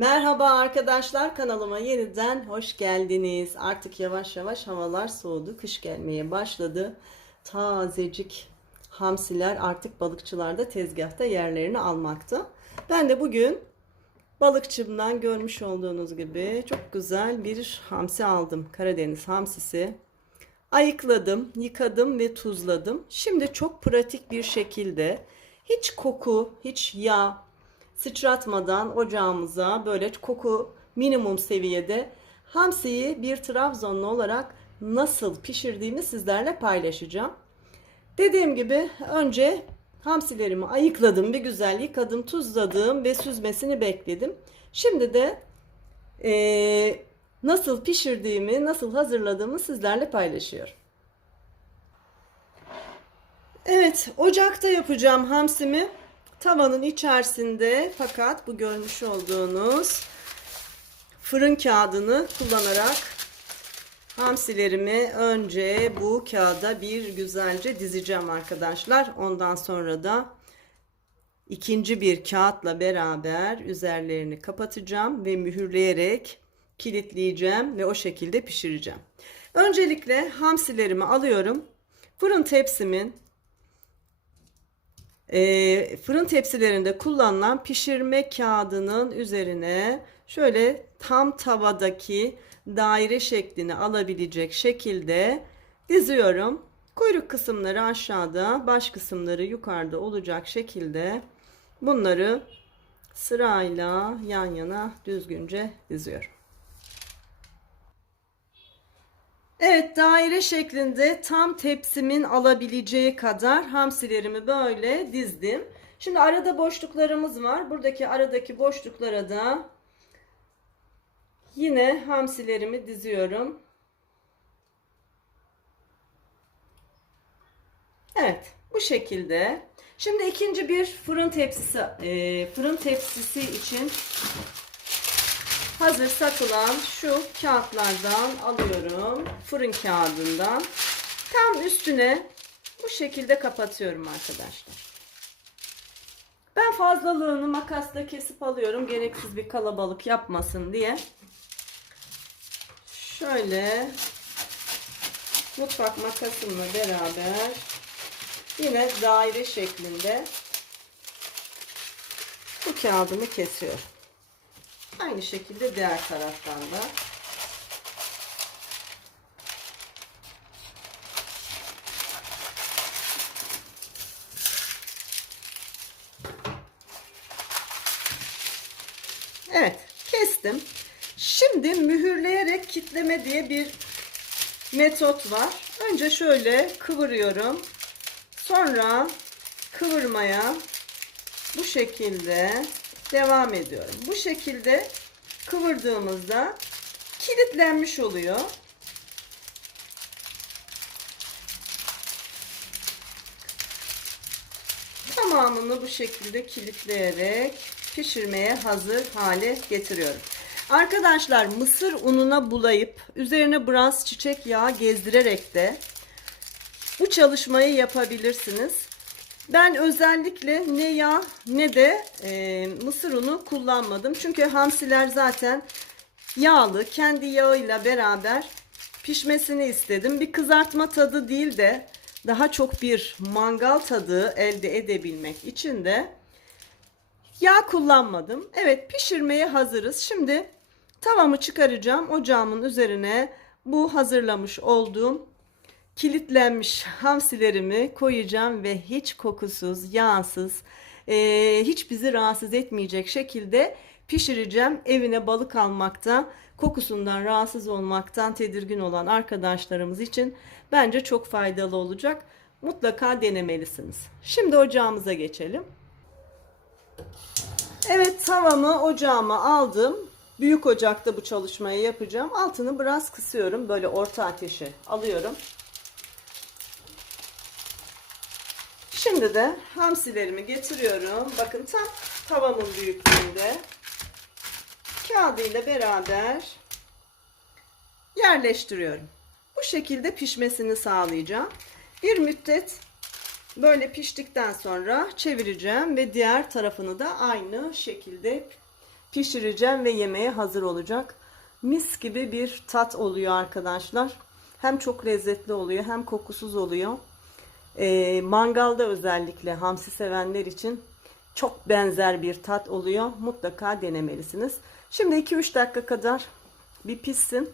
Merhaba arkadaşlar kanalıma yeniden hoş geldiniz. Artık yavaş yavaş havalar soğudu. Kış gelmeye başladı. Tazecik hamsiler artık balıkçılarda tezgahta yerlerini almakta. Ben de bugün balıkçımdan görmüş olduğunuz gibi çok güzel bir hamsi aldım. Karadeniz hamsisi. Ayıkladım, yıkadım ve tuzladım. Şimdi çok pratik bir şekilde hiç koku, hiç yağ sıçratmadan ocağımıza böyle koku minimum seviyede hamsiyi bir Trabzonlu olarak nasıl pişirdiğimi sizlerle paylaşacağım. Dediğim gibi önce hamsilerimi ayıkladım, bir güzel yıkadım, tuzladım ve süzmesini bekledim. Şimdi de eee, nasıl pişirdiğimi, nasıl hazırladığımı sizlerle paylaşıyorum. Evet, ocakta yapacağım hamsimi. Tavanın içerisinde fakat bu görmüş olduğunuz fırın kağıdını kullanarak hamsilerimi önce bu kağıda bir güzelce dizeceğim arkadaşlar. Ondan sonra da ikinci bir kağıtla beraber üzerlerini kapatacağım ve mühürleyerek kilitleyeceğim ve o şekilde pişireceğim. Öncelikle hamsilerimi alıyorum. Fırın tepsimin e, fırın tepsilerinde kullanılan pişirme kağıdının üzerine şöyle tam tavadaki daire şeklini alabilecek şekilde diziyorum. Kuyruk kısımları aşağıda, baş kısımları yukarıda olacak şekilde bunları sırayla yan yana düzgünce diziyorum. Evet daire şeklinde tam tepsimin alabileceği kadar hamsilerimi böyle dizdim. Şimdi arada boşluklarımız var. Buradaki aradaki boşluklara da yine hamsilerimi diziyorum. Evet bu şekilde. Şimdi ikinci bir fırın tepsisi e, fırın tepsisi için hazır satılan şu kağıtlardan alıyorum. Fırın kağıdından. Tam üstüne bu şekilde kapatıyorum arkadaşlar. Ben fazlalığını makasla kesip alıyorum. Gereksiz bir kalabalık yapmasın diye. Şöyle mutfak makasımla beraber yine daire şeklinde bu kağıdımı kesiyorum. Aynı şekilde diğer taraftan da. Evet, kestim. Şimdi mühürleyerek kitleme diye bir metot var. Önce şöyle kıvırıyorum. Sonra kıvırmaya bu şekilde devam ediyorum. Bu şekilde kıvırdığımızda kilitlenmiş oluyor. Tamamını bu şekilde kilitleyerek pişirmeye hazır hale getiriyorum. Arkadaşlar mısır ununa bulayıp üzerine biraz çiçek yağı gezdirerek de bu çalışmayı yapabilirsiniz. Ben özellikle ne yağ ne de e, mısır unu kullanmadım. Çünkü hamsiler zaten yağlı. Kendi yağıyla beraber pişmesini istedim. Bir kızartma tadı değil de daha çok bir mangal tadı elde edebilmek için de yağ kullanmadım. Evet pişirmeye hazırız. Şimdi tavamı çıkaracağım. Ocağımın üzerine bu hazırlamış olduğum kilitlenmiş hamsilerimi koyacağım ve hiç kokusuz, yağsız, e, hiç bizi rahatsız etmeyecek şekilde pişireceğim. Evine balık almakta, kokusundan rahatsız olmaktan tedirgin olan arkadaşlarımız için bence çok faydalı olacak. Mutlaka denemelisiniz. Şimdi ocağımıza geçelim. Evet tavamı ocağıma aldım. Büyük ocakta bu çalışmayı yapacağım. Altını biraz kısıyorum. Böyle orta ateşe alıyorum. Şimdi de hamsilerimi getiriyorum. Bakın tam tavamın büyüklüğünde. Kağıdıyla beraber yerleştiriyorum. Bu şekilde pişmesini sağlayacağım. Bir müddet böyle piştikten sonra çevireceğim ve diğer tarafını da aynı şekilde pişireceğim ve yemeğe hazır olacak. Mis gibi bir tat oluyor arkadaşlar. Hem çok lezzetli oluyor hem kokusuz oluyor. Ee, mangalda özellikle hamsi sevenler için çok benzer bir tat oluyor. Mutlaka denemelisiniz. Şimdi 2-3 dakika kadar bir pişsin.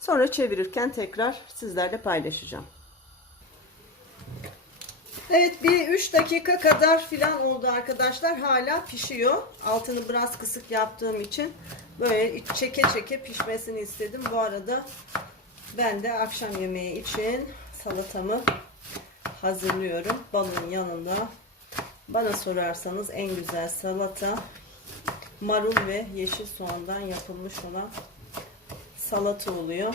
Sonra çevirirken tekrar sizlerle paylaşacağım. Evet bir 3 dakika kadar filan oldu arkadaşlar. Hala pişiyor. Altını biraz kısık yaptığım için böyle çeke çeke pişmesini istedim. Bu arada ben de akşam yemeği için salatamı hazırlıyorum. Balın yanında. Bana sorarsanız en güzel salata marul ve yeşil soğandan yapılmış olan salata oluyor.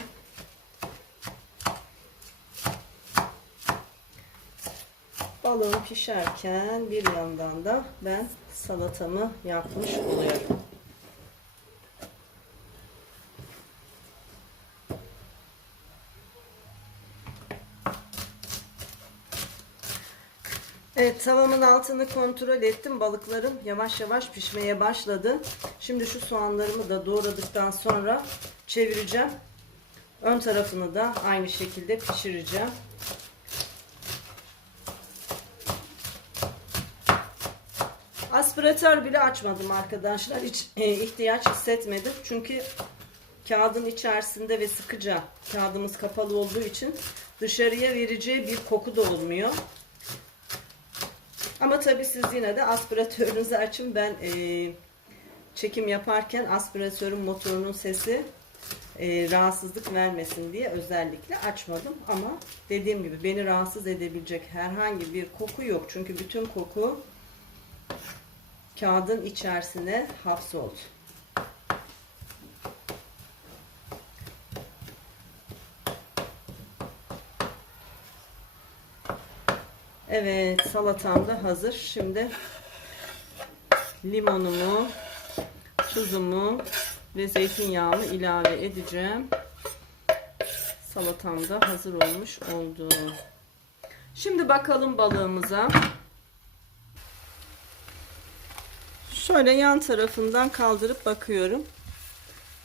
Balığım pişerken bir yandan da ben salatamı yapmış oluyorum. Evet tavamın altını kontrol ettim. Balıklarım yavaş yavaş pişmeye başladı. Şimdi şu soğanlarımı da doğradıktan sonra çevireceğim. Ön tarafını da aynı şekilde pişireceğim. Aspiratör bile açmadım arkadaşlar. Hiç e, ihtiyaç hissetmedim. Çünkü kağıdın içerisinde ve sıkıca kağıdımız kapalı olduğu için dışarıya vereceği bir koku da olmuyor. Ama tabii siz yine de aspiratörünüzü açın. Ben e, çekim yaparken aspiratörün motorunun sesi e, rahatsızlık vermesin diye özellikle açmadım. Ama dediğim gibi beni rahatsız edebilecek herhangi bir koku yok. Çünkü bütün koku kağıdın içerisine hapsoldu. Evet salatam da hazır. Şimdi limonumu, tuzumu ve zeytinyağımı ilave edeceğim. Salatam da hazır olmuş oldu. Şimdi bakalım balığımıza. Şöyle yan tarafından kaldırıp bakıyorum.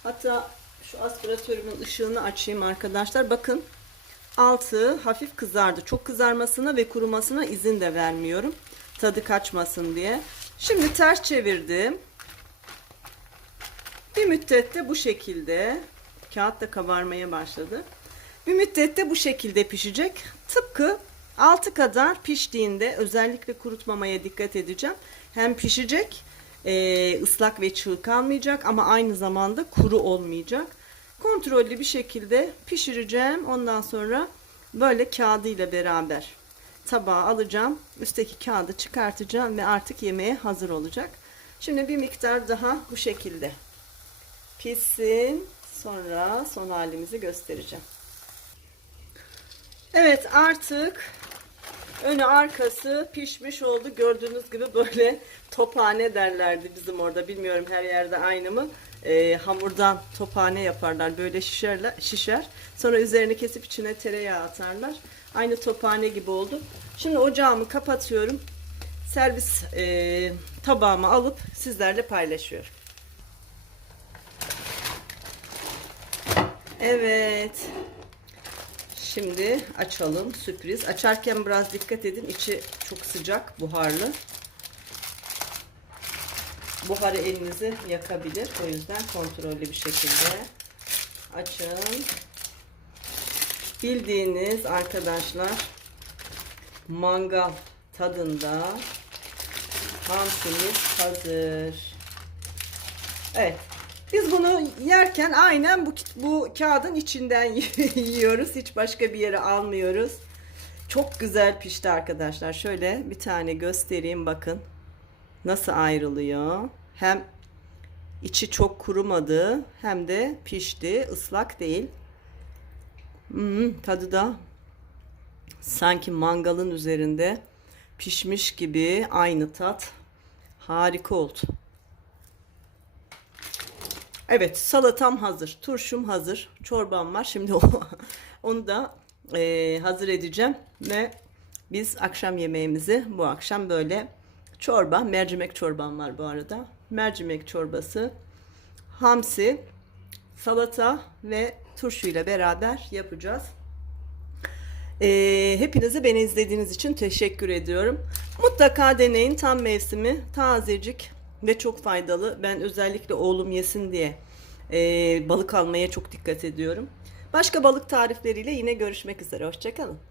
Hatta şu aspiratörümün ışığını açayım arkadaşlar. Bakın altı hafif kızardı. Çok kızarmasına ve kurumasına izin de vermiyorum. Tadı kaçmasın diye. Şimdi ters çevirdim. Bir müddette bu şekilde kağıt da kabarmaya başladı. Bir müddette bu şekilde pişecek. Tıpkı altı kadar piştiğinde özellikle kurutmamaya dikkat edeceğim. Hem pişecek ıslak ve çığ kalmayacak ama aynı zamanda kuru olmayacak. Kontrollü bir şekilde pişireceğim. Ondan sonra böyle kağıdıyla beraber tabağa alacağım. Üstteki kağıdı çıkartacağım ve artık yemeğe hazır olacak. Şimdi bir miktar daha bu şekilde pişsin. Sonra son halimizi göstereceğim. Evet artık önü arkası pişmiş oldu. Gördüğünüz gibi böyle tophane derlerdi bizim orada. Bilmiyorum her yerde aynı mı? Ee, hamurdan tophane yaparlar. Böyle şişerler, şişer. Sonra üzerini kesip içine tereyağı atarlar. Aynı tophane gibi oldu. Şimdi ocağımı kapatıyorum. Servis e, tabağıma alıp sizlerle paylaşıyorum. Evet. Şimdi açalım. Sürpriz. Açarken biraz dikkat edin. İçi çok sıcak, buharlı. Buharı elinizi yakabilir. O yüzden kontrollü bir şekilde açın. Bildiğiniz arkadaşlar mangal tadında hamsimiz hazır. Evet. Biz bunu yerken aynen bu, bu kağıdın içinden yiyoruz. Hiç başka bir yere almıyoruz. Çok güzel pişti arkadaşlar. Şöyle bir tane göstereyim bakın. Nasıl ayrılıyor. Hem içi çok kurumadı hem de pişti. ıslak değil. Hmm, tadı da sanki mangalın üzerinde pişmiş gibi aynı tat. Harika oldu. Evet salatam hazır. Turşum hazır. Çorbam var. Şimdi onu da e, hazır edeceğim. Ve biz akşam yemeğimizi bu akşam böyle çorba, mercimek çorbam var bu arada. Mercimek çorbası, hamsi, salata ve turşuyla beraber yapacağız. Ee, hepinize beni izlediğiniz için teşekkür ediyorum. Mutlaka deneyin tam mevsimi tazecik ve çok faydalı. Ben özellikle oğlum yesin diye ee, balık almaya çok dikkat ediyorum. Başka balık tarifleriyle yine görüşmek üzere. Hoşçakalın.